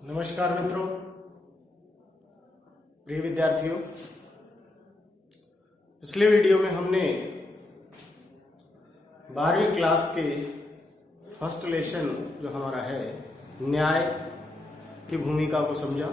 नमस्कार मित्रों, प्रिय विद्यार्थियों। पिछले वीडियो में हमने 12वीं क्लास के फर्स्ट लेसन जो हमारा है न्याय की भूमिका को समझा।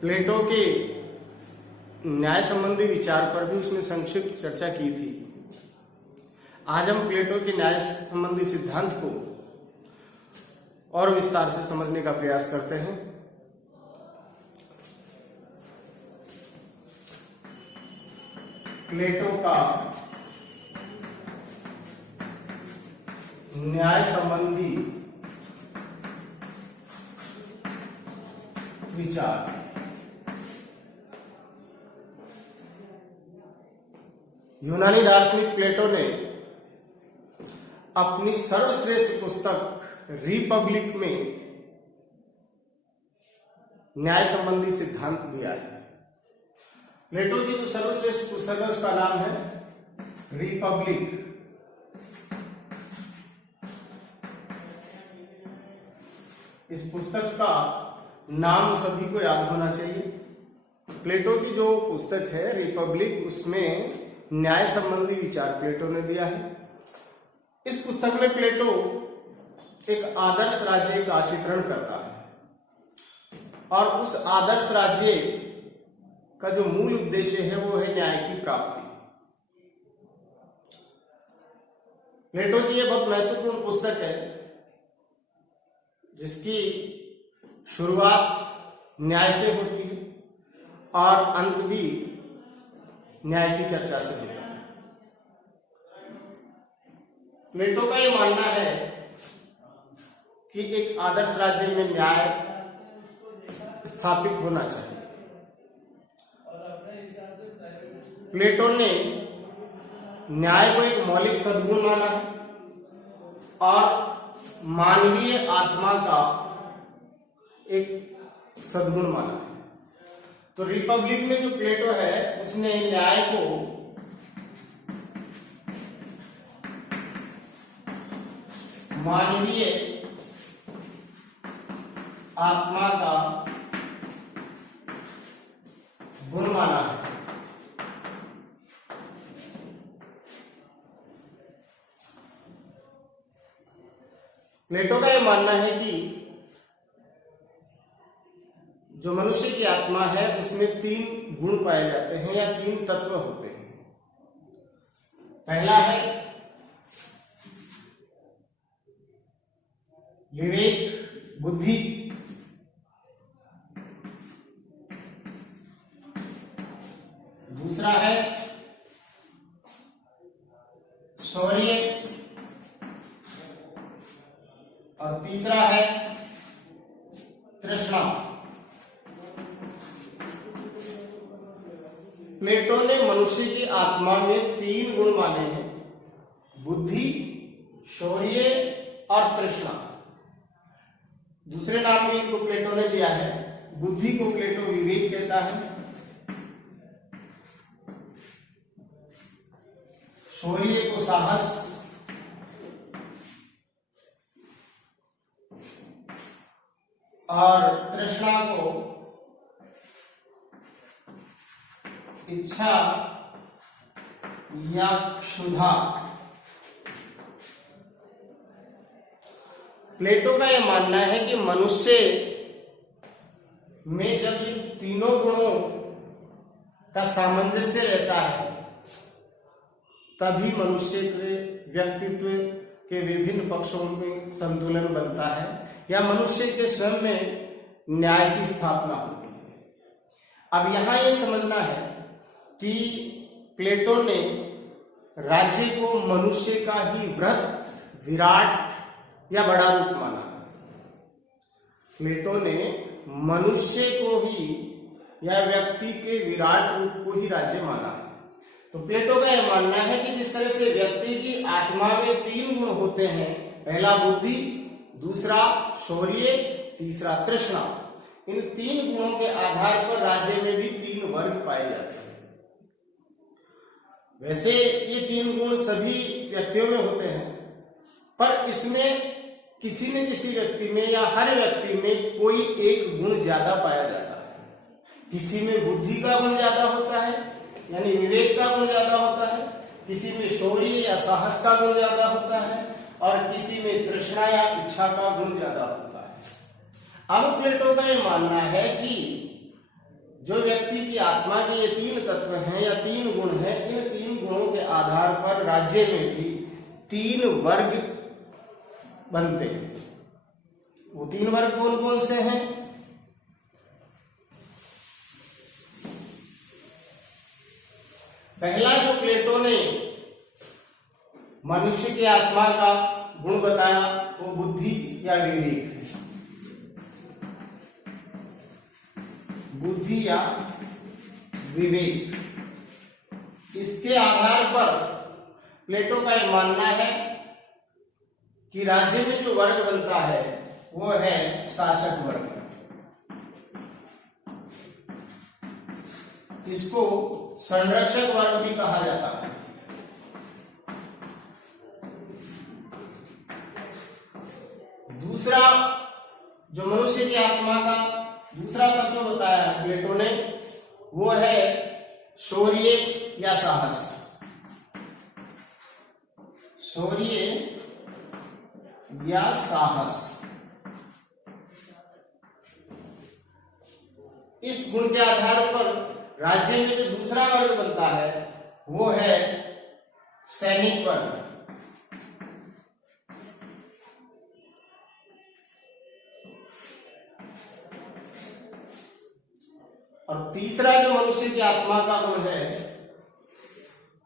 प्लेटो के न्याय संबंधी विचार पर भी उसने संक्षिप्त चर्चा की थी। आज हम प्लेटो के न्याय संबंधी सिद्धांत को और विस्तार से समझने का प्रयास करते हैं। प्लेटो का न्याय संबंधी विचार। यूनानी दार्शनिक प्लेटो ने अपनी सर्वश्रेष्ठ पुस्तक रिपब्लिक में न्याय संबंधी सिद्धांत दिया है। प्लेटो की जो सर्वश्रेष्ठ पुस्तक है उसका नाम है रिपब्लिक। इस पुस्तक का नाम सभी को याद होना चाहिए। प्लेटो की जो पुस्तक है रिपब्लिक, उसमें न्याय संबंधी विचार प्लेटो ने दिया है। इस पुस्तक में प्लेटो एक आदर्श राज्य का चित्रण करता है और उस आदर्श राज्य का जो मूल उद्देश्य है वो है न्याय की प्राप्ति। प्लेटो की यह बहुत महत्वपूर्ण पुस्तक है जिसकी शुरुआत न्याय से होती है और अंत भी न्याय की चर्चा से होता है। प्लेटो का यह मानना है कि एक आदर्श राज्य में न्याय स्थापित होना चाहिए। प्लेटो ने न्याय को एक मौलिक सद्गुण माना और मानवीय आत्मा का एक सद्गुण माना है। तो रिपब्लिक में जो प्लेटो है उसने न्याय को मानवीय आत्मा का गुण माना है। प्लेटो का यह मानना है कि जो मनुष्य की आत्मा है उसमें 3 गुण पाए जाते हैं या 3 तत्व होते हैं। पहला है विवेक, बुद्धि। दूसरा है शौर्य और तीसरा है तृष्णा। प्लेटो ने मनुष्य की आत्मा में 3 गुण माने हैं, बुद्धि, शौर्य और तृष्णा। दूसरे नाम भी इनको प्लेटो ने दिया है। बुद्धि को प्लेटो विवेक कहता है, शौर्य को साहस, और तृष्णा को इच्छा या क्षुधा। प्लेटो का यह मानना है कि मनुष्य में जब इन तीनों गुणों का सामंजस्य रहता है तभी मनुष्य के व्यक्तित्व के विभिन्न पक्षों में संतुलन बनता है या मनुष्य के स्वयं में न्याय की स्थापना होती है। अब यहां यह समझना है कि प्लेटो ने राज्य को मनुष्य का ही वृहत, विराट या बड़ा रूप माना। प्लेटो ने मनुष्य को ही या व्यक्ति के विराट रूप को ही राज्य माना है। तो प्लेटो का यह मानना है कि जिस तरह से व्यक्ति की आत्मा में 3 गुण होते हैं, पहला बुद्धि, दूसरा शौर्य, तीसरा तृष्णा, इन 3 गुणों के आधार पर राज्य में भी 3 वर्ग पाए जाते हैं। वैसे ये 3 गुण सभी व्यक्तियों में होते हैं, पर इसमें किसी न किसी व्यक्ति में या हर व्यक्ति में कोई एक गुण ज्यादा पाया जाता है। किसी में बुद्धि का गुण ज्यादा होता है, यानी विवेक का गुण ज्यादा होता है, किसी में शौर्य या साहस का गुण ज्यादा होता है, और किसी में तृष्णा या इच्छा का गुण ज्यादा होता है। अब प्लेटो का यह मानना है कि जो व्यक्ति की आत्मा के ये तीन तत्व हैं या तीन गुण हैं, इन तीन गुणों के आधार पर राज्य में भी तीन वर्ग बनते हैं। वो तीन वर्ग कौन कौन से हैं? पहला जो प्लेटो ने मनुष्य की आत्मा का गुण बताया वो बुद्धि या विवेक है। बुद्धि या विवेक, इसके आधार पर प्लेटो का यह मानना है कि राज्य में जो वर्ग बनता है वो है शासक वर्ग। इसको संरक्षक वर्ग भी कहा जाता है। दूसरा जो मनुष्य की आत्मा का दूसरा तत्व बताया है प्लेटो ने, वो है शौर्य या साहस। शौर्य या साहस, इस गुण के आधार पर राज्य में जो दूसरा वर्ग बनता है वो है सैनिक वर्ग। और तीसरा जो मनुष्य की आत्मा का गुण है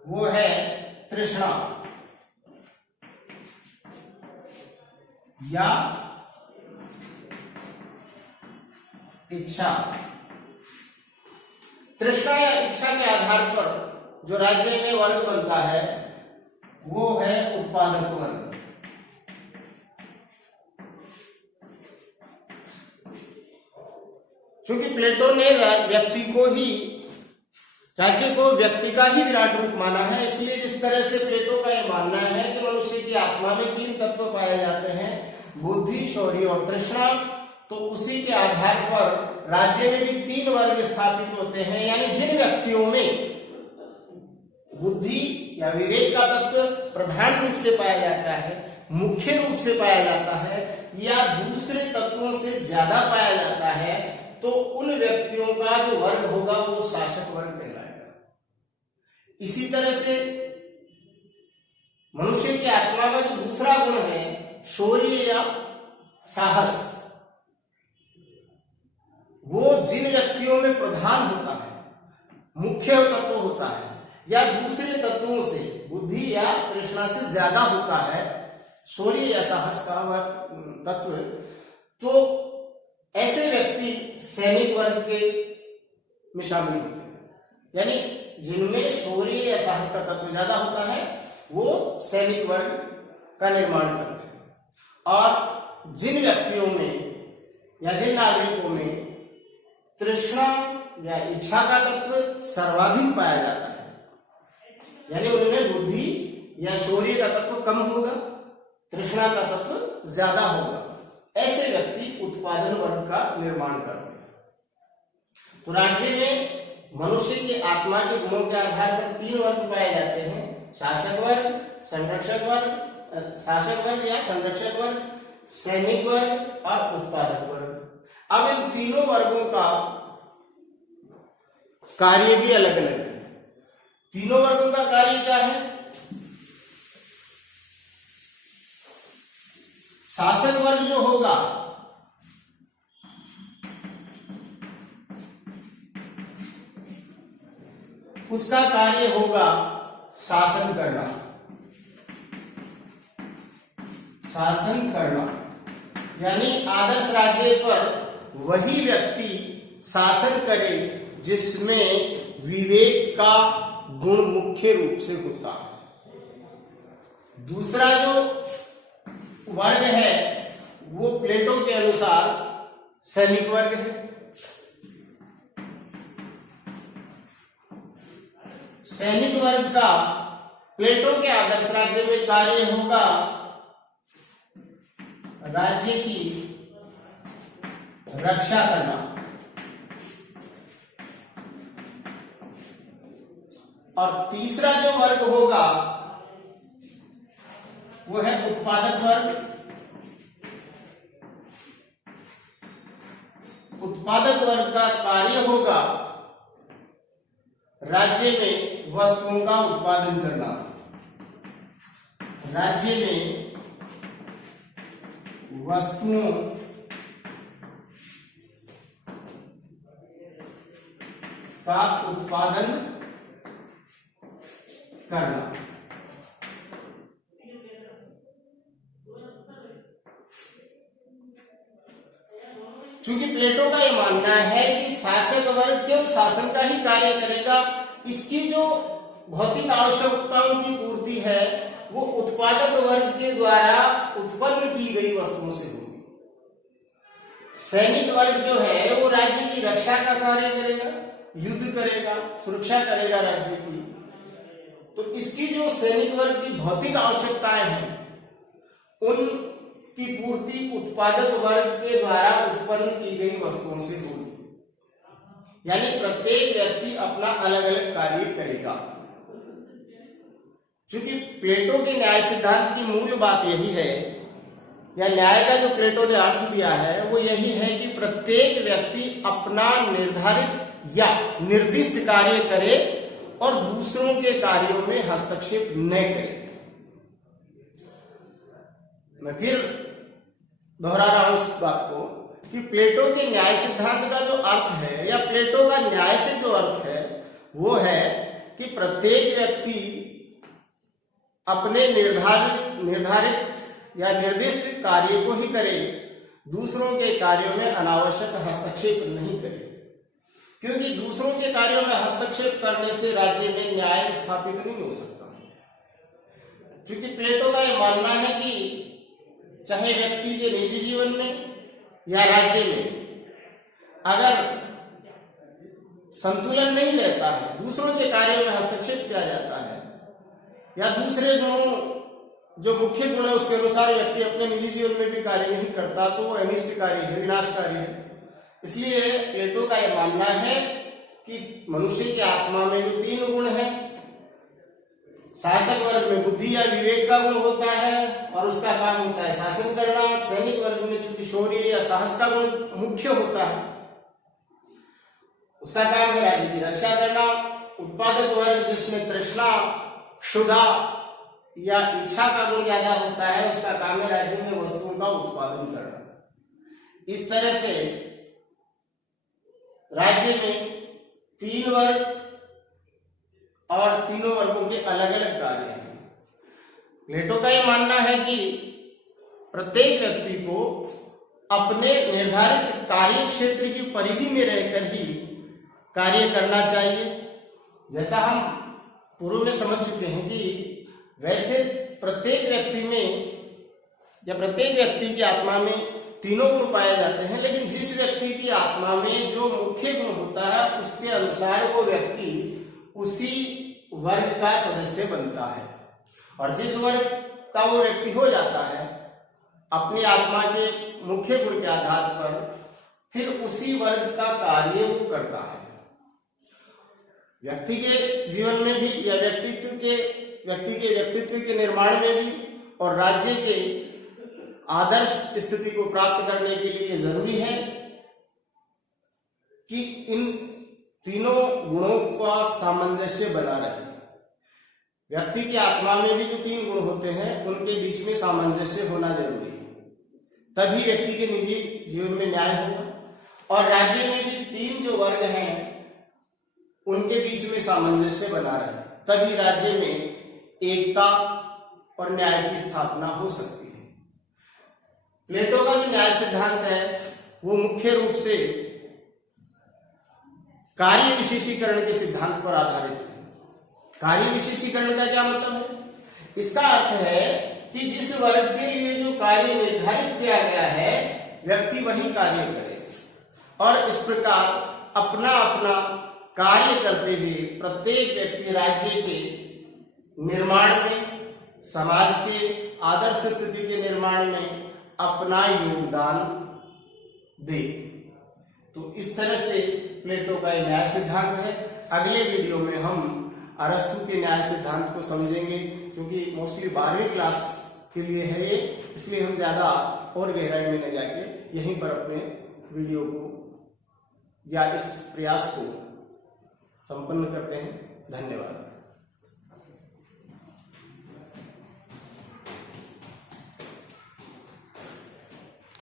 वो है तृष्णा या इच्छा। तृष्णा या इच्छा के आधार पर जो राज्य में वर्ग बनता है वो है उत्पादक वर्ग। क्योंकि प्लेटो ने व्यक्ति को ही, राज्य को व्यक्ति का ही विराट रूप माना है, इसलिए जिस तरह से प्लेटो का यह मानना है कि मनुष्य की आत्मा में तीन तत्व पाए जाते हैं, बुद्धि, शौर्य और तृष्णा, तो उसी के आधार पर राज्य में भी तीन वर्ग स्थापित होते हैं। यानी जिन व्यक्तियों में बुद्धि या विवेक का तत्व प्रधान रूप से पाया जाता है, मुख्य रूप से पाया जाता है, या दूसरे तत्वों से ज्यादा पाया जाता है, तो उन व्यक्तियों का जो वर्ग होगा वो शासक वर्ग कहलाएगा। इसी तरह से मनुष्य की आत्मा का जो दूसरा गुण है शौर्य या साहस, वो जिन व्यक्तियों में प्रधान होता है, मुख्य तत्व होता है, या दूसरे तत्वों से बुद्धि या तृष्णा से ज्यादा होता है, शौर्य या साहस का तत्व, तो ऐसे व्यक्ति सैनिक वर्ग के में शामिल होते हैं। यानी जिनमें शौर्य या साहस का तत्व ज्यादा होता है वो सैनिक वर्ग का निर्माण करते हैं। और जिन व्यक्तियों में या जिन नागरिकों में तृष्णा या इच्छा का तत्व सर्वाधिक पाया जाता है, यानी उनमें बुद्धि या शौर्य का तत्व कम होगा, तृष्णा का तत्व ज्यादा होगा, ऐसे व्यक्ति उत्पादन वर्ग का निर्माण करते हैं। तो राज्य में मनुष्य की आत्मा के गुणों के आधार पर तीन वर्ग पाए जाते हैं: शासक वर्ग, संरक्षक वर्ग, शासक वर्ग या संरक्षक वर्ग, सैनिक वर्ग और उत्पादक वर्ग। अब इन तीनों वर्गों का कार्य भी अलग अलग है। तीनों वर्गों का कार्य क्या है? शासक वर्ग जो होगा उसका कार्य होगा शासन करना। शासन करना यानी आदर्श राज्य पर वही व्यक्ति शासन करे जिसमें विवेक का गुण मुख्य रूप से होता है। दूसरा जो वर्ग है वो प्लेटो के अनुसार सैनिक वर्ग है। सैनिक वर्ग का प्लेटो के आदर्श राज्य में कार्य होगा राज्य की रक्षा करना। और तीसरा जो वर्ग होगा वो है उत्पादक वर्ग। उत्पादक वर्ग का कार्य होगा राज्य में वस्तुओं का उत्पादन करना। राज्य में वस्तुओं का उत्पादन करना। चूंकि प्लेटो का यह मानना है कि शासक वर्ग केवल शासन का ही कार्य करेगा, इसकी जो भौतिक आवश्यकताओं की पूर्ति है वो उत्पादक वर्ग के द्वारा उत्पन्न की गई वस्तुओं से होगी। सैनिक वर्ग जो है वो राज्य की रक्षा का कार्य करेगा, युद्ध करेगा, सुरक्षा करेगा राज्य की। तो इसकी जो सैनिक वर्ग की भौतिक आवश्यकताएं हैं उनकी पूर्ति उत्पादक वर्ग के द्वारा उत्पन्न की गई वस्तुओं से होगी। यानी प्रत्येक व्यक्ति अपना अलग अलग कार्य करेगा। चूंकि प्लेटो के न्याय सिद्धांत की मूल बात यही है, या न्याय का जो प्लेटो ने अर्थ दिया है वो यही है कि प्रत्येक व्यक्ति अपना निर्धारित या निर्दिष्ट कार्य करे और दूसरों के कार्यों में हस्तक्षेप न करे। मैं फिर दोहरा रहा हूं इस बात को कि प्लेटो के न्याय सिद्धांत का जो अर्थ है या प्लेटो का न्याय से जो अर्थ है वो है कि प्रत्येक व्यक्ति अपने निर्धारित या निर्दिष्ट कार्य को ही करे, दूसरों के कार्यों में अनावश्यक हस्तक्षेप नहीं करे। क्योंकि दूसरों के कार्यों में हस्तक्षेप करने से राज्य में न्याय स्थापित नहीं हो सकता। क्योंकि प्लेटो का यह मानना है कि चाहे व्यक्ति के निजी जीवन में या राज्य में अगर संतुलन नहीं रहता है, दूसरों के कार्यों में हस्तक्षेप किया जाता है या दूसरे गुणों जो मुख्य गुण है उसके अनुसार व्यक्ति अपने निजी जीवन में भी कार्य नहीं करता, तो वो अनिष्टकारी है, विनाशकारी है। इसलिए प्लेटो का यह मानना है कि मनुष्य की आत्मा में भी 3 गुण हैं। शासक वर्ग में बुद्धि या विवेक का गुण होता है और उसका काम होता है शासन करना। सैनिक वर्ग में चूंकि शौर्य या साहस का गुण मुख्य होता है, उसका काम है राज्य की रक्षा करना। उत्पादक वर्ग जिसमें तृष्णा, क्षुधा या इच्छा का गुण ज्यादा होता है, उसका काम है राज्य में वस्तुओं का उत्पादन करना। इस तरह से राज्य में 3 वर्ग और तीनों वर्गों के अलग अलग कार्य हैं। प्लेटो का यह मानना है कि प्रत्येक व्यक्ति को अपने निर्धारित कार्य क्षेत्र की परिधि में रहकर ही कार्य करना चाहिए। जैसा हम पूर्व में समझ चुके हैं कि वैसे प्रत्येक व्यक्ति में या प्रत्येक व्यक्ति की आत्मा में तीनों गुण पाए जाते हैं, लेकिन जिस व्यक्ति की आत्मा में जो मुख्य गुण होता है उसके अनुसार वो व्यक्ति उसी वर्ग का सदस्य बनता है। और जिस वर्ग का वो व्यक्ति हो जाता है अपनी आत्मा के मुख्य गुण के आधार पर, फिर उसी वर्ग का कार्य वो करता है। व्यक्ति के जीवन में भी या व्यक्ति के व्यक्तित्व के निर्माण में भी और राज्य के आदर्श स्थिति को प्राप्त करने के लिए जरूरी है कि इन तीनों गुणों का सामंजस्य बना रहे। व्यक्ति की आत्मा में भी जो 3 गुण होते हैं उनके बीच में सामंजस्य होना जरूरी है, तभी व्यक्ति के निजी जीवन में न्याय होगा। और राज्य में भी 3 जो वर्ग हैं उनके बीच में सामंजस्य बना रहे, तभी राज्य में एकता और न्याय की स्थापना हो सकती है। प्लेटो का जो न्याय सिद्धांत है वो मुख्य रूप से कार्य विशेषीकरण के सिद्धांत पर आधारित है। कार्य विशेषीकरण का क्या मतलब है? इसका अर्थ है कि जिस वर्ग के लिए जो कार्य निर्धारित किया गया है व्यक्ति वही कार्य करे, और इस प्रकार अपना अपना कार्य करते हुए प्रत्येक व्यक्ति राज्य के निर्माण में, समाज के आदर्श स्थिति के निर्माण में अपना योगदान दे। तो इस तरह से प्लेटो का ये न्याय सिद्धांत है। अगले वीडियो में हम अरस्तु के न्याय सिद्धांत को समझेंगे, क्योंकि मोस्टली 12वीं क्लास के लिए है ये, इसलिए हम ज्यादा और गहराई में न जाके यहीं पर अपने वीडियो को या इस प्रयास को संपन्न करते हैं। धन्यवाद।